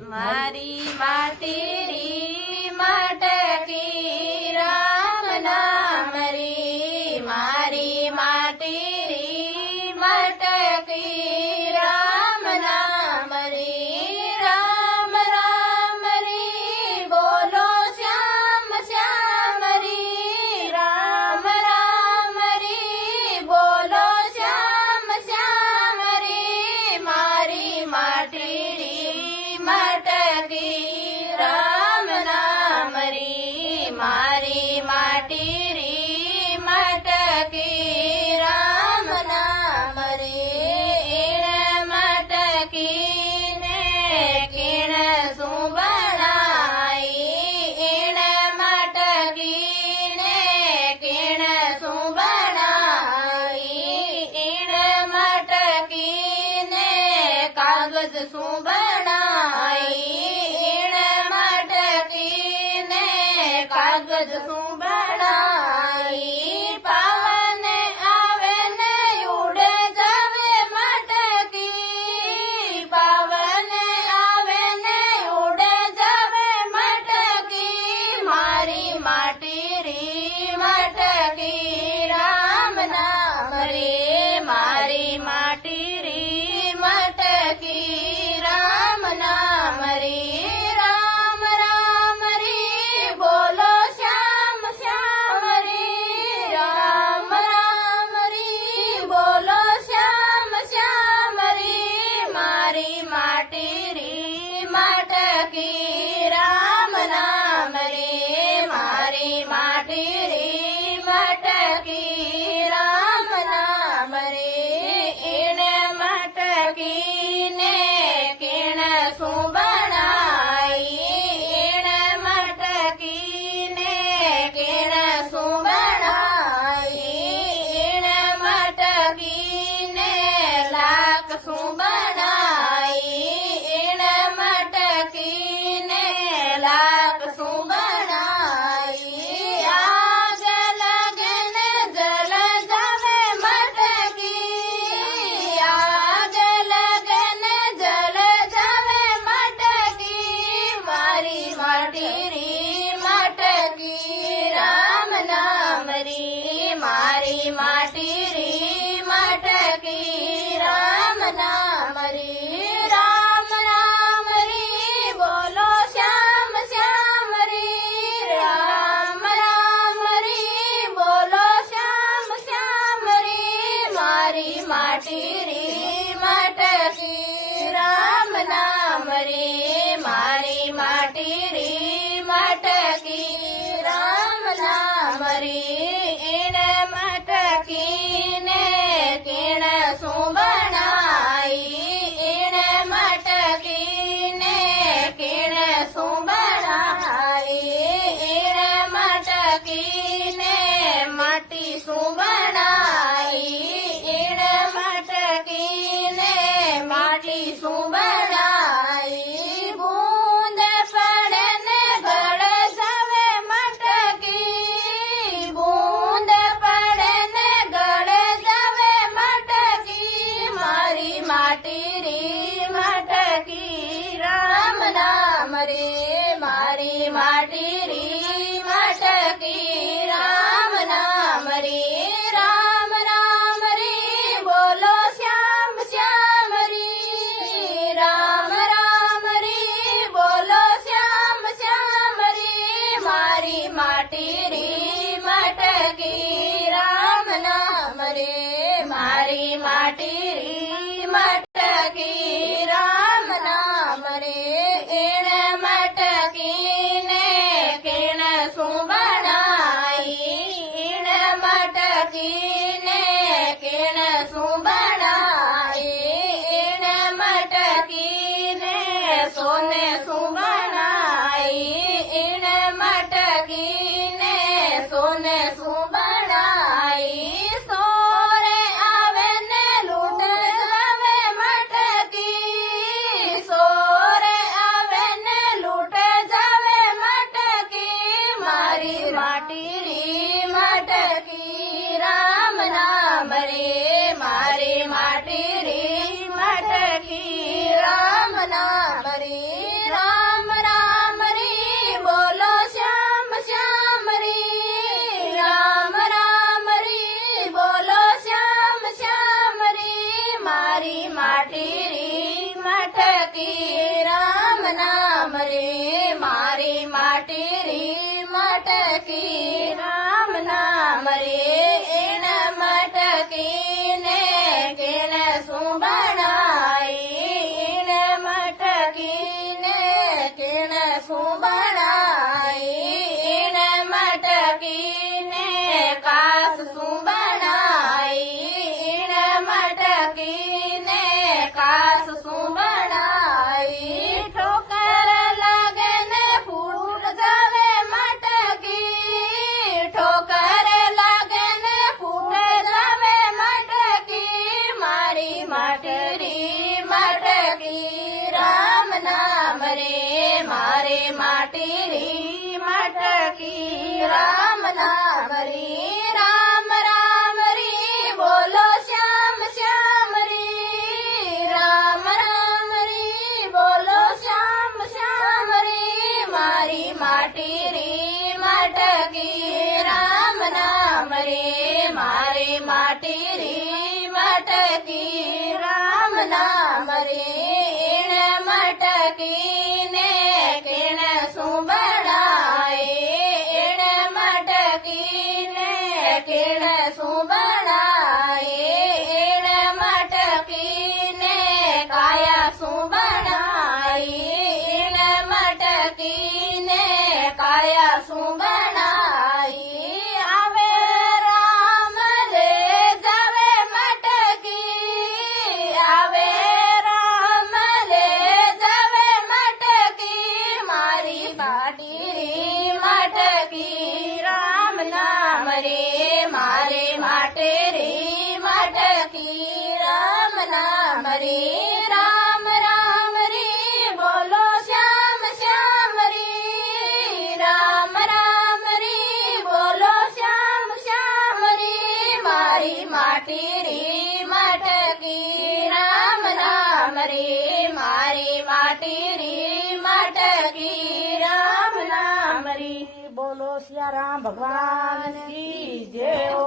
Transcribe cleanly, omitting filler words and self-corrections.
મારી માટી રી મટકી રામ નામ રી મારી માટી રી મટકી રામ નામ રી રામ રામ રી બોલો શ્યામ શ્યામ રી રામ રામ રી બોલો શ્યામ શ્યામ રી મારી માટી રી મટકી રામ નામ રી મારી માટી રી મટકી રામ નામ રી મટકી ને કિણ શું બનાઈ મટકી ને કિણ શું બનાઈ મટકી ને કાગજ શું કાગજ શું બનાઈ પાવન આવે ને ઉડે જાવે મટકી પાવન આવે ને ઉડે જાવે મટકી મારી માટી રી મટકી રામ નામ રે મારી માટી રી મટકી રામ નામ રે મટકી રામ નામ રે મારી માટી રી મટકી રામ નામ રે મટકી ને કિણ શું બનાઈ મટકી ને કિણ શું બનાઈ મટકી ને લાખ શું બનાઈ લાખ શું બનાઈ આગ લગે ને જલ જાવે મટકી આગ લગે ને જલ જાવે મટકી મારી માટી રી મટકી રામ નામ રી મારી માટી રી મટકી રામ નામ રી રામ રામ રી બોલો શ્યામ શ્યામ રી રામ રામ રી બોલો શ્યામ શ્યામ રી મારી માટી રી મટકી રામ નામ રે મારી માટી રી મટકી રામ નામ રે મટકી ને કિણ શું બનાઈ મટકી ને કિણ શું મટકી ને માટી શું બનાઈ મટકી ને માટી શું બનાઈ બૂંદ પડે ને ગળે જાવે મટકી બૂંદ પડે ને ગળે જાવે મટકી મારી માટી રી મટકી રામ નામ રે મારી માટી રી મટકી રામ નામ રે રામ રામ રે બોલો શ્યામ શ્યામ રી રામ રામ રે બોલો શ્યામ શ્યામ રે મારી માટી રી મટકી રામ નામ રે મારી માટી રી મટકી રામ નામ રે મટકી ને કિણ શું બનાઈ મટકી ને કિણ શું બનાઈ મટકી ને સોને શું બનાઈ મટકી ને સોને શું બનાઈ સોરે આવે ને લૂંટ જાવે મટકી સોરે આવે ને લૂંટ જાવે મટકી મારી માટી રી મટકી રામ નામ રે મારી માટી રી મટકી રામ નામ રે માટી રી મટકી રામ નામ રી રામ રામ રી બોલો શ્યામ શ્યામ રી રામ રામ રી બોલો શ્યામ શ્યામ રી મારી માટી રી મટકી રામ નામ રે મારી માટી રી મટકી રામ નામ રે એણે મટકીને કેણે શું બનાય એણે મટકીને કેણે શું બનાય એણે મટકીને કાયા શું બનાય એણે મટકીને કાયા શું બનાય આવે રામ રે જાવે મટકી આવે રામ રે જાવે મટકી મારી બાટી રી મટકી રામ નામ રે મારે માટે રે મટકી રામ નામ રે રામ રામ રે બોલો શ્યામ શ્યામ રે રામ રામ રે બોલો શ્યામ શ્યામ રે મારી માટી રે મટકી રામ નામ રે મારી માટી રે મટકી રામ નામ રે બોલો સિયારામ ભગવાન કી જય હો.